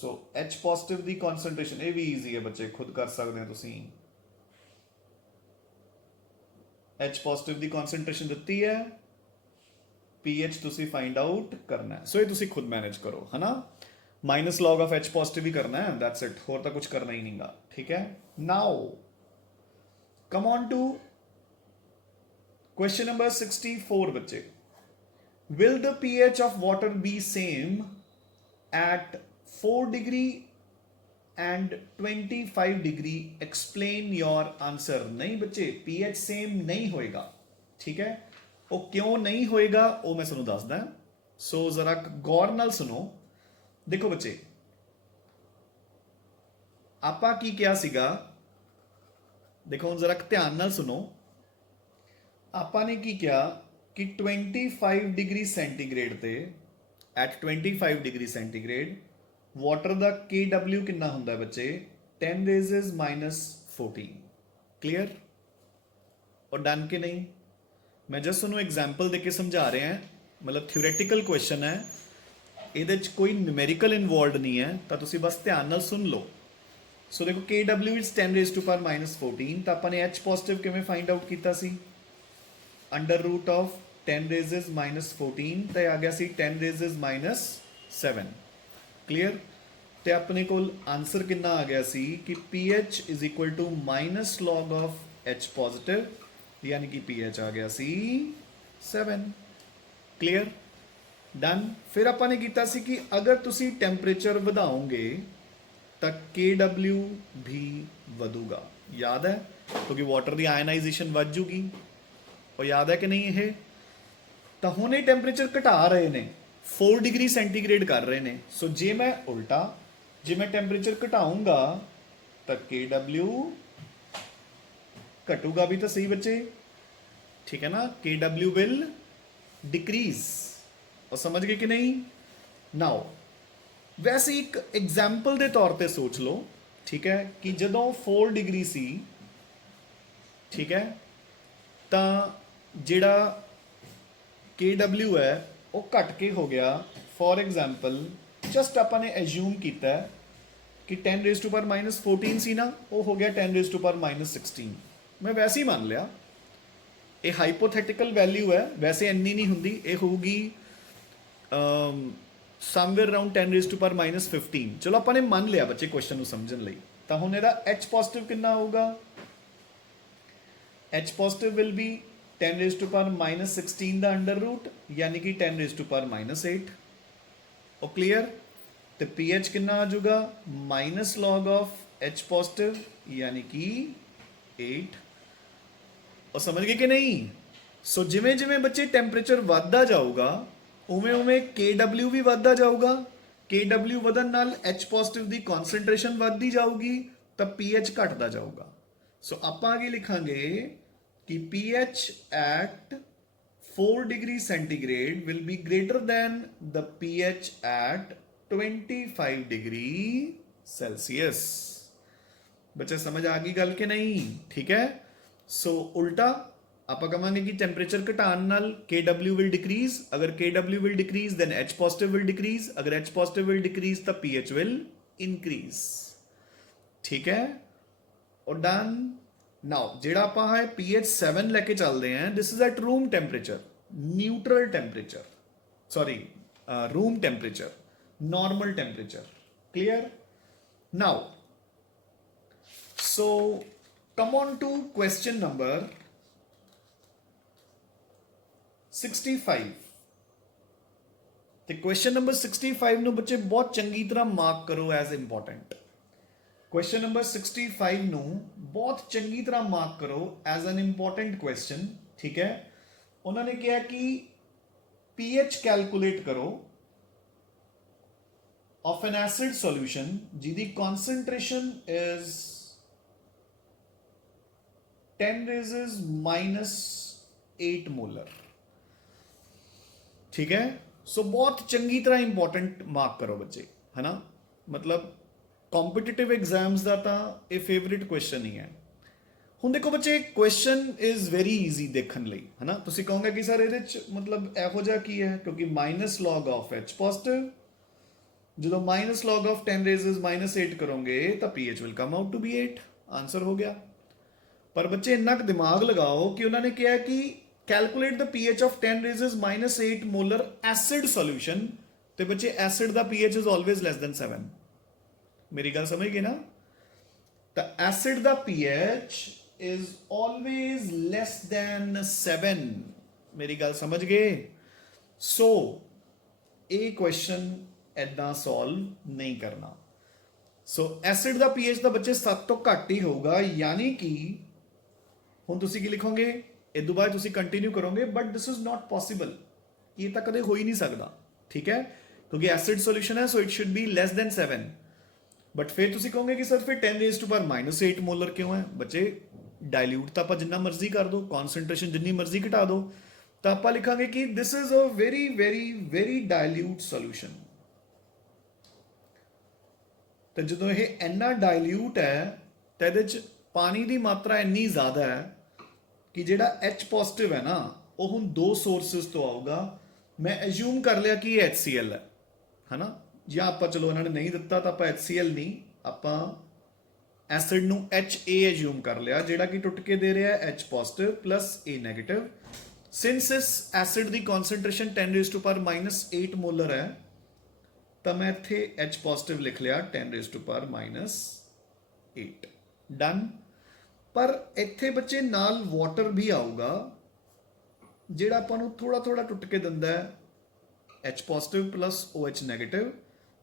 so H positive ਦੀ ਕਨਸੈਂਟ੍ਰੇਸ਼ਨ, ਇਹ ਵੀ ਈਜ਼ੀ ਹੈ ਬੱਚੇ ਖੁਦ ਕਰ ਸਕਦੇ ਹੋ ਤੁਸੀਂ। H ਪੋਜ਼ਿਟਿਵ ਦੀ ਕਨਸੈਂਟ੍ਰੇਸ਼ਨ ਦਿੱਤੀ ਹੈ, पीएच तुसी फाइंड आउट करना है, सो ये तुसी खुद मैनेज करो है ना। Minus log of H positive ही करना है, दैट्स इट, होर तो कुछ करना ही नहींगा। ठीक है now come on to question number 64 बच्चे। Will the pH of water be same at 4 degree and 25 degree, explain your answer. नहीं बच्चे pH सेम नहीं होएगा। ठीक है वो क्यों नहीं होएगा वो मैं तुहानूं दसदा। सो जरा गौर नाल सुनो। देखो बच्चे, आपा की क्या सीगा, देखो हुण जरा ध्यान नाल सुनो। आपा ने की किया कि 25 डिग्री सेंटीग्रेड ते एट 25 डिग्री सेंटीग्रेड वाटर दा KW कितना हुंदा है बच्चे, 10 रेजेस माइनस 14। क्लियर और डन के नहीं? मैं जस्ट ਤੁਹਾਨੂੰ एग्जाम्पल दे के समझा रहा हैं, मतलब थ्योरैटिकल क्वेश्चन है, ਇਹਦੇ 'ਚ ਕੋਈ न्यूमेरिकल इन्वॉल्व नहीं है, ਤਾਂ ਤੁਸੀਂ बस ध्यान ਨਾਲ सुन लो। सो देखो KW is 10 raise to power minus 14, ਤਾਂ ਆਪਾਂ ਨੇ H ਪੋਜ਼ਿਟਿਵ ਕਿਵੇਂ ਫਾਈਂਡ ਆਊਟ ਕੀਤਾ ਸੀ? Under root of 10 raises minus 14 ਤੇ ਆ ਗਿਆ ਸੀ 10 ਰੇਜ਼ਸ ਮਾਈਨਸ 7। ਕਲੀਅਰ? ਤੇ ਆਪਣੇ ਕੋਲ ਆਨਸਰ ਕਿੰਨਾ ਆ ਗਿਆ ਸੀ ਕਿ pH is equal to minus log of H positive, यानी कि pH आ गया सी 7। क्लियर? डन। फिर आपने किया सी कि अगर तुसी टेंपरेचर बढ़ाओगे तो KW भी ਵਧੂਗਾ। याद है? क्योंकि वाटर की आयनाइजेशन बढ़ जूगी, और याद है कि नहीं? ये तो हुण ये टेंपरेचर घटा रहे ने, 4 डिग्री सेंटीग्रेड कर रहे ने। सो जे मैं उल्टा, जे मैं टेंपरेचर घटाऊंगा तो KW घटूगा भी तो सही बच्चे, ठीक है ना? KW will decrease. और समझ गए कि नहीं? नाउ वैसे एक एग्जाम्पल के तौर पे सोच लो, ठीक है, कि जदों 4 डिग्री सी, ठीक है, तो जिहड़ा KW है वो घट के हो गया, फॉर एग्जाम्पल जस्ट आपने एज्यूम किया कि 10 रेज टू पावर माइनस 14 सी ना, वो हो गया 10 रेज टू पावर माइनस 16। मैं वैसे ही मान लिया, ये हाइपोथेटिकल वैल्यू है, वैसे इन्नी नहीं होंगी, ये होगी somewhere around 10 raise to power minus 15। चलो आपने मान लिया बच्चे क्वेश्चन को समझने लई। तो हुण इहदा H पॉजिटिव कितना होगा? H positive will be 10 raise to power minus 16 दा अंडर रूट, यानी कि 10 रेज टू पावर माइनस 8। और क्लियर? तो pH कितना आ जाऊगा? Minus log of H positive, यानी कि 8। और समझ गए कि नहीं? सो जिमें जिमें बच्चे टेंपरेचर बढ़ता जाऊगा उवें उवें KW भी बढ़ता जाऊगा। KW ਵਧਣ ਨਾਲ H पॉजिटिव की कॉन्सेंट्रेशन बढ़ती जाऊगी, तो pH घटता जाऊगा। सो आप आगे लिखांगे कि pH at 4 degree centigrade will be greater than the pH at 25 degree Celsius. बच्चे समझ आ गई गल के नहीं? ठीक है। सो उल्टा आप कहांगे कि टेंपरेचर घटाने नाल KW विल डिक्रीज, अगर KW will decrease then H positive will decrease, अगर H पॉजिटिव विल डिक्रीज तो pH विल इंक्रीज। ठीक है, और डन। नाउ जेड़ा आप है pH 7 लेके चलते हैं, this is at room temperature, neutral temperature, sorry room temperature, normal temperature. Clear? Now so come on to question number 65। ਤੇ क्वेश्चन नंबर 65 ਨੂੰ ਬੱਚੇ ਬਹੁਤ ਚੰਗੀ ਤਰ੍ਹਾਂ ਮਾਰਕ ਕਰੋ ਐਜ਼ ਇੰਪੋਰਟੈਂਟ। क्वेश्चन नंबर 65 ਨੂੰ ਬਹੁਤ ਚੰਗੀ ਤਰ੍ਹਾਂ ਮਾਰਕ ਕਰੋ ਐਜ਼ ਐਨ ਇੰਪੋਰਟੈਂਟ क्वेश्चन। ਠੀਕ ਹੈ, ਉਹਨਾਂ ਨੇ ਕਿਹਾ ਕਿ pH ਕੈਲਕੂਲੇਟ ਕਰੋ of an acid solution ਜਿਹਦੀ concentration is 10 raises minus 8 molar. ठीक है, सो बहुत चंगी तरह इंपॉर्टेंट मार्क करो बच्चे, है ना? मतलब कॉम्पिटिटिव एग्जाम्स का तो ये फेवरेट क्वेश्चन ही है। हुण देखो बच्चे, क्वेश्चन इज वेरी ईजी देखने लई, है ना? तुसीं कहोगे कि सर ये मतलब इहो जिहा की है, क्योंकि minus log of H positive, जो minus log of 10 raises minus 8 करोगे तो pH will come out to be 8। Answer हो गया। पर बच्चे इन्ना दिमाग लगाओ कि उन्होंने कहा कि calculate the pH of 10 raises minus 8 molar acid solution, तो बच्चे acid the pH is always less than 7। मेरी गल समझ गए ना? तो acid the pH is always less than 7। मेरी गल समझ गए? सो ये क्वेश्चन ऐदा सॉल्व नहीं करना। सो एसिड द pH दा बच्चे 7 तो घट ही होगा, यानी कि हुण तुसीं की लिखोगे, इस तो बाद तुसीं कंटिन्यू करोगे, but this is not possible, ये तो कदे हो ही नहीं सकता। ठीक है, क्योंकि एसिड सॉल्यूशन है, so it should be less than 7। But फिर तुसी कहोगे कि सर फिर 10⁻⁻8 मोलर क्यों है? बच्चे डाइल्यूट तो आप जिन्ना मर्जी कर दो, कॉन्सेंट्रेशन जिन्नी मर्जी घटा दो, तो आप लिखांगे कि this is a very very very dilute solution. तो जो ये इन्ना डाइल्यूट है तो ये पानी की मात्रा इन्नी ज़्यादा है कि जेड़ा H पॉजिटिव है ना वो हुण दो सोर्सेस तो आऊगा। मैं एज्यूम कर लिया कि ये HCl है ना, या आप चलो इन्होंने नहीं दिता तो आप HCl नहीं, आप एसिड नू HA एज्यूम कर लिया, जेड़ा कि टुट के दे रहा है H positive plus A negative. Since इस एसिड की कॉन्सेंट्रेशन 10⁻⁻8 मोलर है तो मैं इत्थे H पॉजिटिव लिख लिया 10⁻⁸। डन। पर इत्थे बच्चे नाल वाटर भी आऊगा जेड़ा आपां नूं थोड़ा थोड़ा टुट के दिंदा है H positive plus OH negative,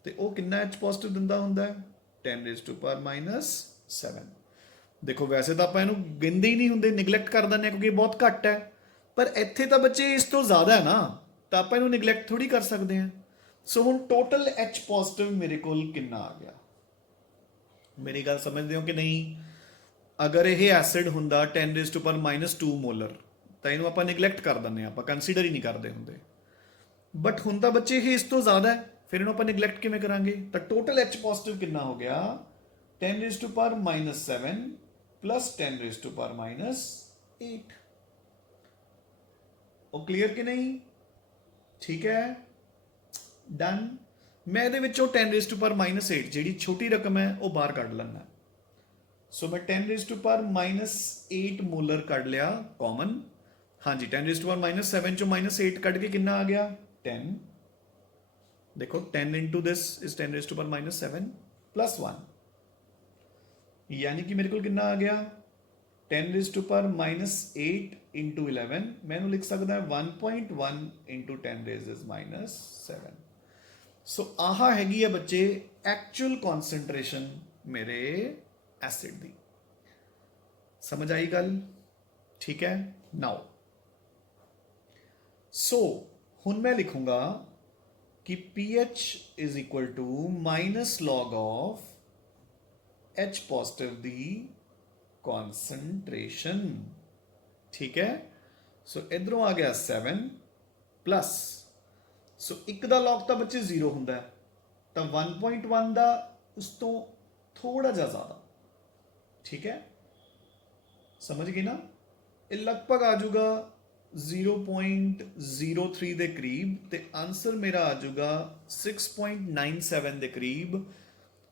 तो वो कितना H पॉजिटिव दिंदा हुंदा है 10⁻⁷। देखो वैसे तो आपां इहनूं गिनदे ही नहीं हुंदे, निगलैक्ट कर दिंदे क्योंकि बहुत घट है, पर इत्थे तो बच्चे इस तो ज़्यादा है ना, तो आपां इहनूं निगलैक्ट थोड़ी कर सकते हैं। सो हुण टोटल H पॉजिटिव मेरे कोल कितना आ गया? मेरी गल समझते हो कि नहीं? अगर यह एसिड हुंदा 10⁻2 मोलर तो इन्हूं आपां निगलैक्ट कर दिंदे, आपां कंसीडर ही नहीं करते हुंदे। बट हुंदा बच्चे ये इस तो ज़्यादा है, फिर इन्हूं आपां निगलैक्ट किवें करांगे? तो टोटल H पॉजिटिव कितना हो गया 10⁻⁷ प्लस 10⁻⁸। वो क्लियर कि नहीं? ठीक है, डन। मैं ये 10⁻⁸ जी छोटी रकम है वो बाहर कढ़ लेना। सो मैं 10⁻⁸ मोलर कढ़ लिया कॉमन। हाँ जी, 10⁻⁷ चो -8 कढ़ के कितना आ गया 10। देखो 10 इंटू दिस इज 10⁻⁷ प्लस 1, यानी कि मेरे को कितना आ गया 10⁻⁸ इंटू 11, मैं लिख सकता है 1.1 इंटू 10⁻⁻7। सो आहा हैगी है बच्चे एक्चुअल कॉन्सेंट्रेशन मेरे एसिड दी। समझ आई गल? ठीक है। नाउ सो हुण मैं लिखूंगा कि pH is equal to -log of H positive दी कॉन्सेंट्रेशन। ठीक है। सो इधरों आ गया 7 प्लस, सो एक दा लॉग तो बच्चे 0 हुंदा है, तो 1.1 दा उस तो थोड़ा जा ज़्यादा। ठीक है, समझ गए ना? ये लगभग आ जाऊगा 0.03 के करीब, तो आंसर मेरा आ जाऊगा 6.97 के करीब।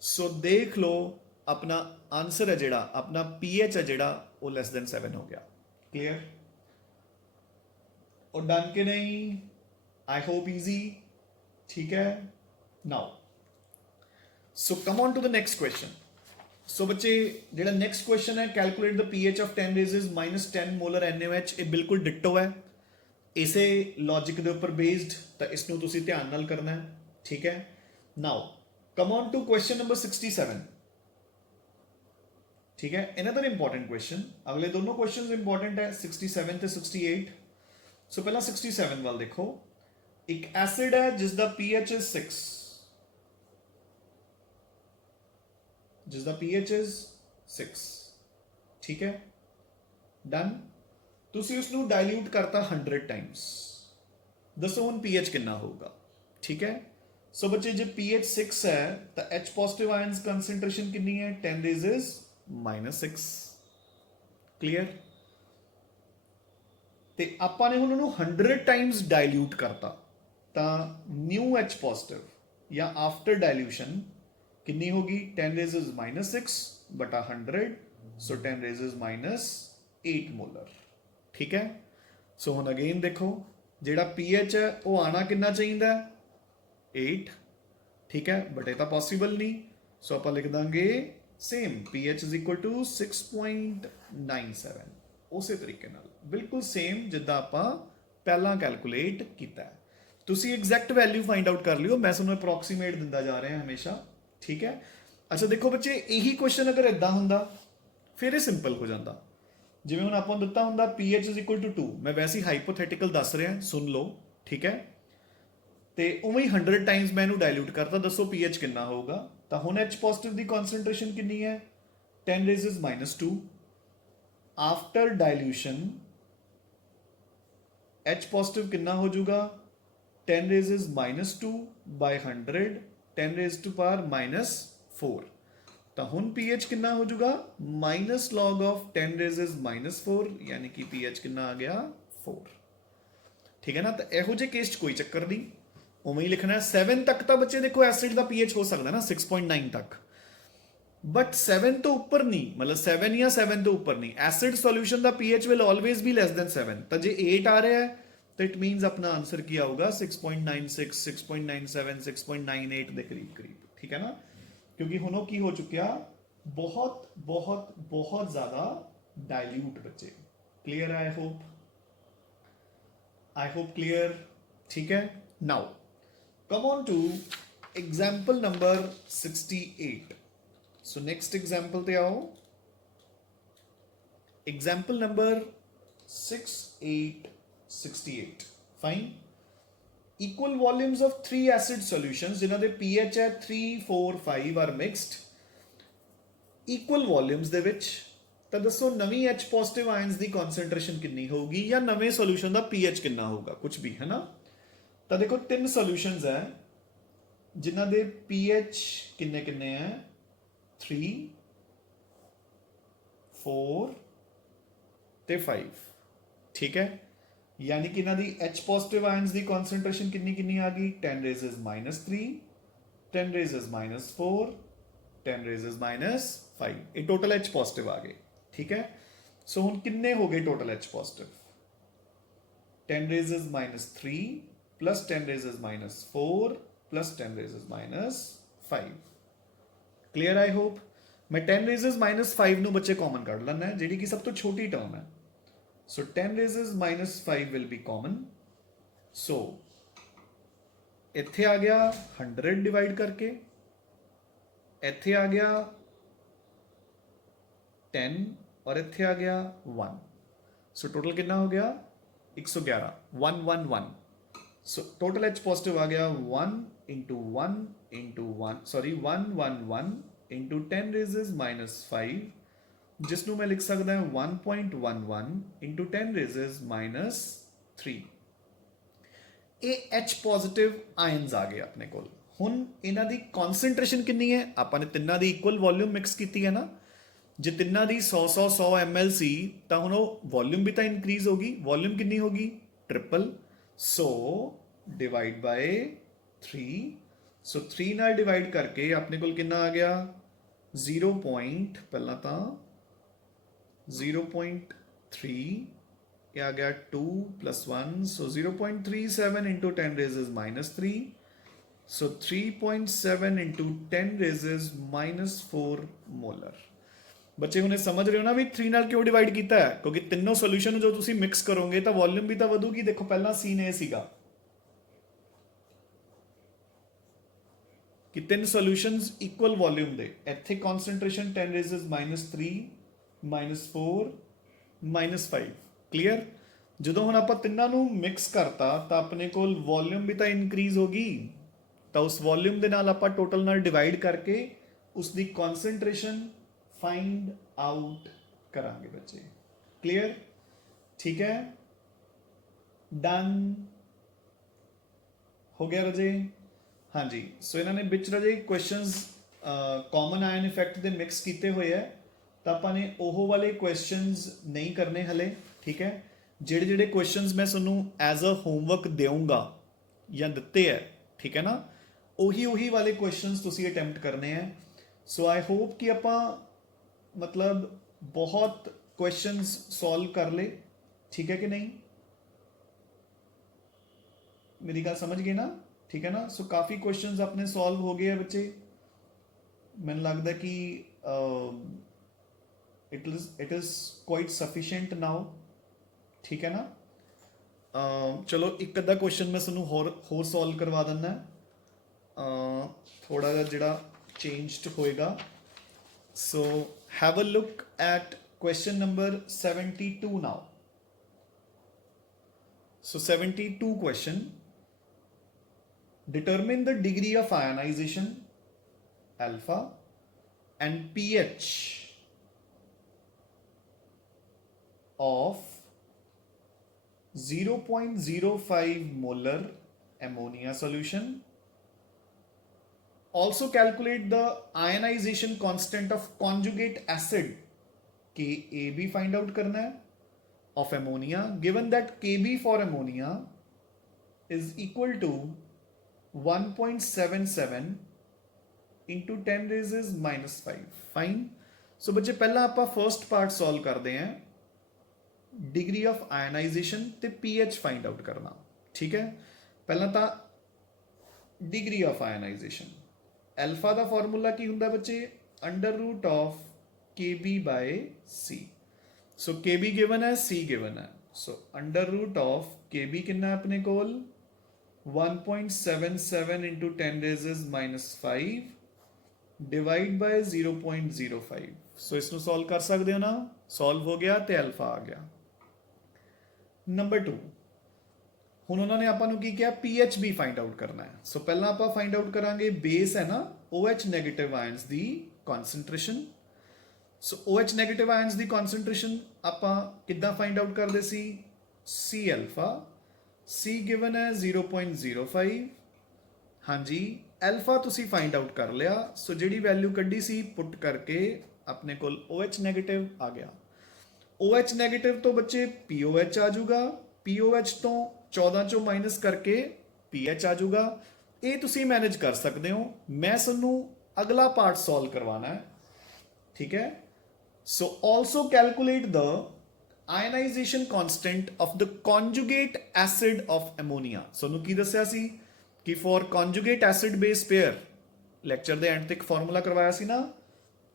सो देख लो अपना आंसर है जेड़ा, अपना pH है जेड़ा वो लेस देन 7 हो गया। क्लियर और डन के नहीं? I hope easy. ठीक है। Now so come on to the next question. So बच्चे जेड़ा नेक्स्ट क्वेश्चन है, calculate the pH of 10⁻⁻10 molar NaOH, ये बिल्कुल डिट्टो है इसे लॉजिक के ऊपर बेस्ड, तो इसनों तुसी ध्यान नाल करना है। ठीक है। Now come on to question number 67। ठीक है, अनदर इंपॉर्टेंट क्वेश्चन, अगले दोनों क्वेश्चंस इंपॉर्टेंट है 67 ते 68। सो पहला 67 वाल देखो, एक एसिड है जिसका pH इज 6, जिसका pH इज 6। ठीक है, डन। तुसी उसनू डाइल्यूट करता 100 टाइम्स, दसो हुण pH कितना होगा? ठीक है। सो बच्चे जब pH 6 है तो H पॉजिटिव आयंस कंसेंट्रेशन कितनी है 10⁻⁻6। क्लियर? ते आपां ने उन्होंने 100 टाइम्स डाइल्यूट करता, तो न्यू H पॉजिटिव या आफ्टर डाइल्यूशन कितनी होगी 10⁻⁻6 बटा 100, सो 10⁻⁻8 मोलर। ठीक है। सो हुण अगेन देखो जेड़ा pH है वो आना कितना चाहिए 8। ठीक है, बट ये पॉसिबल नहीं, सो आप लिख देंगे same pH is equal to 6.97। उस तरीके नाल बिल्कुल सेम जिद्दां आपां पहला कैलकुलेट किया है। तुसी एग्जैक्ट वैल्यू फाइंड आउट कर लियो, मैं तुहानूं अप्रॉक्सीमेट दिंदा जा रहा हमेशा। ठीक है। अच्छा देखो बच्चे, यही क्वेश्चन अगर इदां हुंदा फिर ये सिंपल हो जाता। जिवें हुण आपां दित्ता हुंदा pH इज इक्वल टू 2, मैं वैसे ही हाइपोथेटिकल दस रहा, सुन लो। ठीक है। ਤੇ ਉਵੇਂ ਹੀ 100 ਟਾਈਮਸ ਮੈਂ ਇਹਨੂੰ ਡਾਇਲੂਟ ਕਰਤਾ, ਦੱਸੋ pH ਕਿੰਨਾ ਹੋਊਗਾ। ਤਾਂ ਹੁਣ H ਪੋਜ਼ਿਟਿਵ ਦੀ ਕਨਸੈਂਟ੍ਰੇਸ਼ਨ ਕਿੰਨੀ ਹੈ 10 ਰੇਜ਼ਸ -2। ਆਫਟਰ ਡਾਇਲੂਸ਼ਨ H ਪੋਜ਼ਿਟਿਵ ਕਿੰਨਾ ਹੋ ਜਾਊਗਾ 10 ਰੇਜ਼ਸ -2 ਬਾਈ 100 10 ਰੇਜ਼ ਟੂ ਪਾਵਰ -4। ਤਾਂ ਹੁਣ pH ਕਿੰਨਾ ਹੋ ਜਾਊਗਾ ਮਾਈਨਸ log of 10 ਰੇਜ਼ਸ -4, ਯਾਨੀ ਕਿ pH ਕਿੰਨਾ ਆ ਗਿਆ 4। ਠੀਕ ਹੈ ਨਾ। ਤਾਂ ਇਹੋ ਜਿਹੇ ਕੇਸ 'ਚ ਕੋਈ ਚੱਕਰ ਨਹੀਂ, ਉਵੇਂ ਹੀ ਲਿਖਣਾ। 7 ਤੱਕ ਤਾਂ ਬੱਚੇ ਦੇਖੋ ਐਸਿਡ ਦਾ pH ਹੋ ਸਕਦਾ ਨਾ 6.9 ਤੱਕ, ਬਟ 7 ਤੋਂ ਉੱਪਰ ਨਹੀਂ, ਮਤਲਬ 7 ਜਾਂ 7 ਤੋਂ ਉੱਪਰ ਨਹੀਂ। Acid solution the pH will always B less than 7। ਤਾਂ ਜੇ 8 ਆ ਰਿਹਾ ਹੈ ਤਾਂ ਇਟ ਮੀਨਸ ਆਪਣਾ ਆਨਸਰ ਕੀ ਆਊਗਾ 6.96 6.97 6.98 ਦੇ ਕਰੀਬ ਕਰੀਬ। ਠੀਕ ਹੈ ਨਾ, ਕਿਉਂਕਿ ਹੁਣ ਉਹ ਕੀ ਹੋ ਚੁੱਕਿਆ ਬਹੁਤ ਬਹੁਤ ਬਹੁਤ ਜ਼ਿਆਦਾ ਡਾਇਲੂਟ ਬੱਚੇ। ਕਲੀਅਰ ਹੈ? I hope clear. ठीक है। Now come on to example number 68। So next example पे आओ। Example number 6868। Fine. Equal volumes of 3 acid solutions जिन्हां दे pH है 3 4 5 आर मिक्सड। इक्वल वॉल्यूम्स दे विच ਤਾਂ ਦੱਸੋ ਨਵੀਂ H ਪੋਜ਼ਿਟਿਵ ਆਇਨਸ ਦੀ ਕਨਸੈਂਟ੍ਰੇਸ਼ਨ ਕਿੰਨੀ ਹੋਊਗੀ ਜਾਂ ਨਵੇਂ ਸੋਲੂਸ਼ਨ ਦਾ pH ਕਿੰਨਾ ਹੋਊਗਾ, ਕੁਝ ਵੀ ਹੈ ਨਾ। ਤਾਂ ਦੇਖੋ 3 ਸੋਲੂਸ਼ਨਸ ਹੈ ਜਿਨ੍ਹਾਂ ਦੇ pH ਕਿੰਨੇ ਕਿੰਨੇ ਹੈ 3 4 ਤੇ 5। ਠੀਕ ਹੈ, ਯਾਨੀ ਕਿ ਇਹਨਾਂ ਦੀ H ਪੋਜ਼ਿਟਿਵ ਆਇਨਸ ਦੀ ਕਨਸੈਂਟ੍ਰੇਸ਼ਨ ਕਿੰਨੀ ਕਿੰਨੀ ਆ ਗਈ 10 ਰੇਜ਼ਸ -3 10 ਰੇਜ਼ਸ -4 10 ਰੇਜ਼ਸ -5। ਇਹ ਟੋਟਲ H ਪੋਜ਼ਿਟਿਵ ਆ ਗਏ। ठीक है। सो हम किन्ने हो गए total H positive 10 रेज़स -3 plus 10 रेज़स -4 plus 10 रेज़स -5। Clear? I hope. मैं 10 रेज़स -5 ਨੂੰ ਬੱਚੇ ਕਾਮਨ ਕੱਢ ਲੈਣਾ ਜਿਹੜੀ ਕਿ ਸਭ ਤੋਂ ਛੋਟੀ ਟਰਮ ਹੈ। सो 10 रेज़स -5 विल बी कॉमन। सो ਇੱਥੇ ਆ ਗਿਆ 100 डिवाइड करके, ਇੱਥੇ आ गया 10 और इत्थे आ गया 1। सो टोटल कितना हो गया 111 1 1 1। सो टोटल H पॉजिटिव आ गया 1 इंटू 1 इंटू 1 सॉरी 1 1 1 इंटू 10 रेज़स -5, जिसनों मैं लिख सकता हूँ 1.11 इंटू 10 रेज़स -3। ये H पॉजिटिव आयन्स आ गए अपने कोल। हुण इन्हां दी कॉन्सेंट्रेशन कितनी है, आपां ने तिन्नां दी इक्वल वॉल्यूम मिक्स की है ना। ਜੇ ਤਿੰਨਾਂ ਦੀ 100 ml ਸੀ ਤਾਂ ਹੁਣ ਉਹ ਵੋਲਿਊਮ ਵੀ ਤਾਂ ਇਨਕਰੀਜ਼ ਹੋਗੀ। ਵੋਲਿਊਮ ਕਿੰਨੀ ਹੋਗੀ triple. So divide by 3। So 3 ਨਾਲ डिवाइड करके ਆਪਣੇ ਕੋਲ ਕਿੰਨਾ ਆ ਗਿਆ 0. ਪਹਿਲਾਂ ਤਾਂ 0.3 ਇਹ ਆ ਗਿਆ 2 + 1 सो 0.37 इंटू 10 रेज़स -3। सो 3.7 इंटू 10 रेज़स -4 मोलर। ਬੱਚੇ ਹੁਣੇ ਸਮਝ ਰਹੇ ਹੋ ਨਾ ਵੀ 3 ਨਾਲ ਕਿਉਂ ਡਿਵਾਈਡ ਕੀਤਾ ਹੈ, ਕਿਉਂਕਿ ਤਿੰਨੋਂ ਸੋਲੂਸ਼ਨ ਨੂੰ ਜੋ ਤੁਸੀਂ ਮਿਕਸ ਕਰੋਗੇ ਤਾਂ ਵੋਲਿਊਮ ਵੀ ਤਾਂ ਵਧੂਗੀ। ਦੇਖੋ ਪਹਿਲਾਂ ਸੀਨ ਇਹ ਸੀਗਾ ਕਿ 3 ਸੋਲੂਸ਼ਨਸ ਇਕੁਅਲ ਵੋਲਿਊਮ ਦੇ, ਇੱਥੇ ਕਨਸੈਂਟ੍ਰੇਸ਼ਨ 10 ਰੇਜ਼ਸ -3 -4 -5। ਕਲੀਅਰ? ਜਦੋਂ ਹੁਣ ਆਪਾਂ ਤਿੰਨਾਂ ਨੂੰ ਮਿਕਸ ਕਰਤਾ ਤਾਂ ਆਪਣੇ ਕੋਲ ਵੋਲਿਊਮ ਵੀ ਤਾਂ ਇਨਕਰੀਜ਼ ਹੋ ਗਈ। ਤਾਂ ਉਸ ਵੋਲਿਊਮ ਦੇ ਨਾਲ ਆਪਾਂ ਟੋਟਲ ਨਾਲ ਡਿਵਾਈਡ ਕਰਕੇ ਉਸ ਦੀ ਕਨਸੈਂਟ੍ਰੇਸ਼ਨ फाइंड आउट करांगे बच्चे। क्लियर? ठीक है, डन हो गया रजे? हाँ जी। सो इन्होंने बिच रजे क्वेश्चंस कॉमन आयन इफेक्ट दे मिक्स किए हुए है, तो आपाने ओह वाले क्वेश्चंस नहीं करने हले। ठीक है, जेड़े जेड़े क्वेश्चंस मैं तुहानू एज अ होमवर्क देऊँगा या दिते है, ठीक है ना, उही वाले क्वेश्चंस तुसी अटैम्प्ट करने हैं। सो आई होप कि आपां मतलब बहुत क्वेश्चंस सॉल्व कर ले। ठीक है कि नहीं? मेरी गल समझ गए ना? ठीक है ना। सो काफ़ी क्वेश्चंस अपने सॉल्व हो गए हैं बच्चे। मैंने लगता है कि it is quite sufficient now. ठीक है ना। चलो एक अद्धा क्वेश्चन मैं तुहानू होर सॉल्व करवा दिना। थोड़ा जिहा जिहड़ा चेंज्ड होएगा। So have a look at question number 72 now. So 72 question, determine the degree of ionization alpha and pH of 0.05 molar ammonia solution. Also calculate the ionization constant of conjugate acid Ka भी find out करना है of ammonia, given that Kb for ammonia is equal to 1.77 into 10 raised minus 5. Fine. So बच्चे पहला ਆਪਾਂ first part solve ਕਰਦੇ हैं, degree of ionization ਤੇ pH find out करना। ठीक है, ਪਹਿਲਾਂ ਤਾਂ डिग्री ऑफ आयनाइजेशन अल्फा ਦਾ ਫਾਰਮੂਲਾ ਕੀ ਹੁੰਦਾ ਬੱਚੇ, under root of Kb by C। So Kb given ਹੈ, C ਗਿਵਨ ਹੈ, so under root of Kb ਕਿੰਨਾ ਆਪਣੇ ਕੋਲ 1.77 into 10 raised minus 5 divide by 0.05। सो इसको सॉल्व कर सकते हो ना, सॉल्व हो गया तो अल्फा आ गया। नंबर 2, ਹੁਣ ਉਹਨਾਂ ਨੇ ਆਪਾਂ ਨੂੰ ਕੀ ਕਿਹਾ, pH ਵੀ फाइंड आउट करना है। सो ਪਹਿਲਾਂ ਆਪਾਂ फाइंड आउट ਕਰਾਂਗੇ बेस है ना OH ਨੈਗੇਟਿਵ ਆਇਨਸ ਦੀ ਕਨਸੈਂਟ੍ਰੇਸ਼ਨ। ਸੋ OH ਨੈਗੇਟਿਵ ਆਇਨਸ ਦੀ ਕਨਸੈਂਟ੍ਰੇਸ਼ਨ ਆਪਾਂ ਕਿੱਦਾਂ फाइंड आउट ਕਰਦੇ ਸੀ, C अल्फा, C ਗਿਵਨ ਹੈ 0.05। ਹਾਂਜੀ, अल्फा ਤੁਸੀਂ फाइंड आउट कर लिया। सो ਜਿਹੜੀ ਵੈਲਿਊ ਕੱਢੀ ਸੀ ਪੁੱਟ ਕਰਕੇ ਆਪਣੇ ਕੋਲ OH ਨੈਗੇਟਿਵ ਆ ਗਿਆ। OH ਨੈਗੇਟਿਵ ਤੋਂ ਬੱਚੇ POH ਆ ਜਾਊਗਾ, POH ਤੋਂ 14 ਚੋਂ ਮਾਈਨਸ ਕਰਕੇ PH ਆ ਜਾਊਗਾ। ਇਹ ਤੁਸੀਂ ਮੈਨੇਜ ਕਰ ਸਕਦੇ ਹੋ, ਮੈਂ ਤੁਹਾਨੂੰ ਅਗਲਾ ਪਾਰਟ ਸੋਲਵ ਕਰਵਾਉਣਾ ਹੈ। ਠੀਕ ਹੈ, so also calculate the ionization constant of the conjugate acid of ammonia. ਤੁਹਾਨੂੰ ਕੀ ਦੱਸਿਆ ਸੀ ਕਿ for conjugate acid base pair, lecture ਦੇ ਐਂਡ ਤੇ ਇੱਕ ਫਾਰਮੂਲਾ ਕਰਵਾਇਆ ਸੀ ਨਾ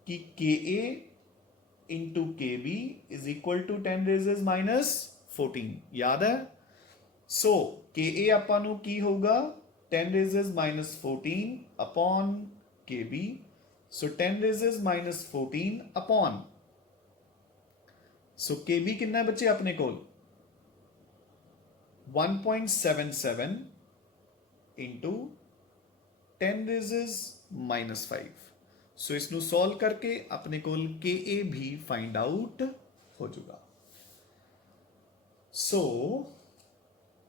ਕਿ Ka into Kb is equal to 10 raised minus 14, याद है। सो Ka ਆਪਾਂ ਨੂੰ ਕੀ ਹੋਊਗਾ 10 raised minus 14 upon Kb, so 10 raised minus 14 upon, so Kb ਕਿੰਨਾ ਹੈ ਬੱਚੇ ਆਪਣੇ ਕੋਲ 1.77 into 10 raised minus 5। सो इसनू सॉल्व करके अपने कोल Ka भी फाइंड आउट हो जाएगा। सो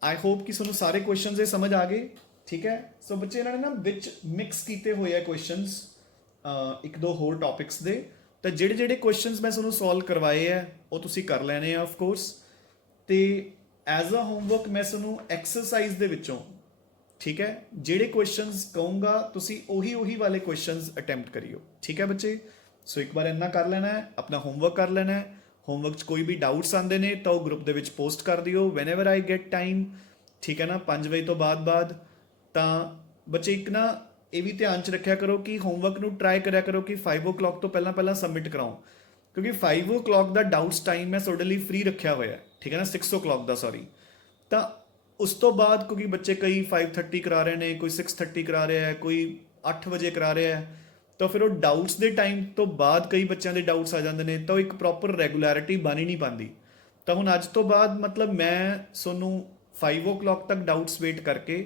आई होप कि ਤੁਹਾਨੂੰ ਸਾਰੇ ਕੁਐਸਚਨਸ ਇਹ ਸਮਝ ਆ ਗਏ। ਠੀਕ ਹੈ, ਸੋ ਬੱਚੇ ਇਹਨਾਂ ਨੇ ਨਾ ਵਿੱਚ ਮਿਕਸ ਕੀਤੇ ਹੋਏ ਆ ਕੁਐਸਚਨਸ ਇੱਕ ਦੋ ਹੋਰ ਟੌਪਿਕਸ ਦੇ, ਤਾਂ ਜਿਹੜੇ ਜਿਹੜੇ ਕੁਐਸਚਨਸ ਮੈਂ ਤੁਹਾਨੂੰ ਸੋਲਵ ਕਰਵਾਏ ਆ ਉਹ ਤੁਸੀਂ ਕਰ ਲੈਣੇ ਆ ਆਫ ਕੋਰਸ, ਤੇ ਐਜ਼ ਅ ਹੋਮਵਰਕ ਮੈਂ ਤੁਹਾਨੂੰ ਐਕਸਰਸਾਈਜ਼ ਦੇ ਵਿੱਚੋਂ, ठीक है, ਜਿਹੜੇ ਕੁਐਸਚਨਸ ਕਹੂੰਗਾ ਤੁਸੀਂ ਉਹੀ ਵਾਲੇ ਕੁਐਸਚਨਸ ਅਟੈਂਪਟ ਕਰਿਓ। ਠੀਕ ਹੈ ਬੱਚੇ, ਸੋ ਇੱਕ ਵਾਰ ਇੰਨਾ ਕਰ ਲੈਣਾ ਹੈ, ਆਪਣਾ ਹੋਮਵਰਕ ਕਰ ਲੈਣਾ ਹੈ। ਹੋਮਵਰਕ 'ਚ ਕੋਈ ਵੀ ਡਾਊਟਸ ਆਉਂਦੇ ਨੇ ਤਾਂ ਉਹ ਗਰੁੱਪ ਦੇ ਵਿੱਚ ਪੋਸਟ ਕਰ ਦਿਓ ਵੈਨੇਵਰ ਆਈ ਗੈਟ ਟਾਈਮ। ਠੀਕ ਹੈ ਨਾ, 5 ਵਜੇ ਤੋਂ ਬਾਅਦ ਤਾਂ ਬੱਚੇ ਇੱਕ ਨਾ ਇਹ ਵੀ ਧਿਆਨ 'ਚ ਰੱਖਿਆ ਕਰੋ ਕਿ ਹੋਮਵਰਕ ਨੂੰ ਟਰਾਈ ਕਰਿਆ ਕਰੋ ਕਿ 5 o'clock ਤੋਂ ਪਹਿਲਾਂ ਸਬਮਿਟ ਕਰਾਓ, ਕਿਉਂਕਿ 5 o'clock ਦਾ ਡਾਊਟਸ ਟਾਈਮ ਮੈਂ ਤੁਹਾਡੇ ਲਈ ਫ੍ਰੀ ਰੱਖਿਆ ਹੋਇਆ। ਠੀਕ ਹੈ ਨਾ, 6 o'clock ਦਾ ਸੌਰੀ। ਤਾਂ ਉਸ ਤੋਂ ਬਾਅਦ ਕਿਉਂਕਿ ਬੱਚੇ ਕਈ 5:30 ਕਰਾ ਰਹੇ ਨੇ, ਕੋਈ 6:30 ਕਰਾ ਰਿਹਾ ਹੈ, ਕੋਈ 8 ਵਜੇ ਕਰਾ ਰਿਹਾ ਹੈ, ਤਾਂ ਫਿਰ ਉਹ ਡਾਊਟਸ ਦੇ ਟਾਈਮ ਤੋਂ ਬਾਅਦ ਕਈ ਬੱਚਿਆਂ ਦੇ ਡਾਊਟਸ ਆ ਜਾਂਦੇ ਨੇ, ਤਾਂ ਉਹ ਇੱਕ ਪ੍ਰੋਪਰ ਰੈਗੂਲੈਰਿਟੀ ਬਣ ਹੀ ਨਹੀਂ ਪਾਉਂਦੀ। ਤਾਂ ਹੁਣ ਅੱਜ ਤੋਂ ਬਾਅਦ ਮਤਲਬ ਮੈਂ ਤੁਹਾਨੂੰ 5 o'clock ਤੱਕ ਡਾਊਟਸ ਵੇਟ ਕਰਕੇ,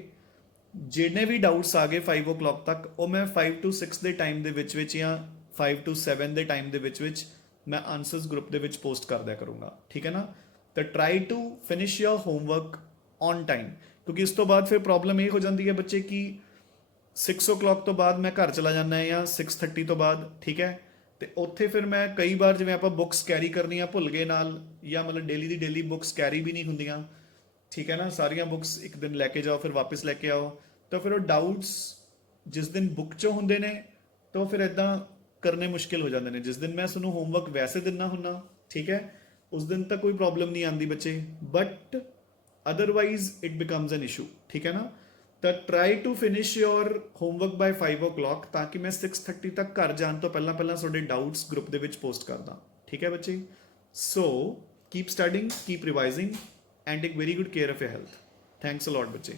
ਜਿੰਨੇ ਵੀ ਡਾਊਟਸ ਆ ਗਏ 5 o'clock ਤੱਕ, ਉਹ ਮੈਂ 5 to 6 ਦੇ ਟਾਈਮ ਦੇ ਵਿੱਚ ਜਾਂ 5 to 7 ਦੇ ਟਾਈਮ ਦੇ ਵਿੱਚ ਮੈਂ ਆਨਸਰਸ ਗਰੁੱਪ ਦੇ ਵਿੱਚ ਪੋਸਟ ਕਰ ਦਿਆ ਕਰੂੰਗਾ। ਠੀਕ ਹੈ ਨਾ, ਤਾਂ try to finish your homework on time, क्योंकि इस तो बाद फिर प्रॉब्लम ये हो जाती है बच्चे की 6 o'clock तो बाद मैं घर चला जाना है या 6:30 तो बाद। ठीक है, तो उत्थे फिर मैं कई बार जिवें आपां बुक्स कैरी करनी भुल गए नाल, या मतलब daily the daily books carry भी नहीं होंदियां। ठीक है ना, सारियां बुक्स एक दिन लैके जाओ फिर वापस लैके आओ, तो फिर वो डाउट्स जिस दिन बुक चों हुंदे ने तो फिर इदां करने मुश्किल हो जाते हैं। जिस दिन मैं तुहानूं होमवर्क वैसे दिना हुन्ना, ठीक है, उस दिन तक कोई प्रॉब्लम नहीं आती बच्चे, but otherwise it becomes an issue. ठीक है ना, तो try to finish your homework by 5 o'clock ताकि मैं 6:30 तक घर जाने तो पहला थोड़े डाउट्स ग्रुप के पोस्ट कर दा। ठीक है बच्चे, so keep studying, keep revising and take very good care of your health. Thanks a lot बच्चे।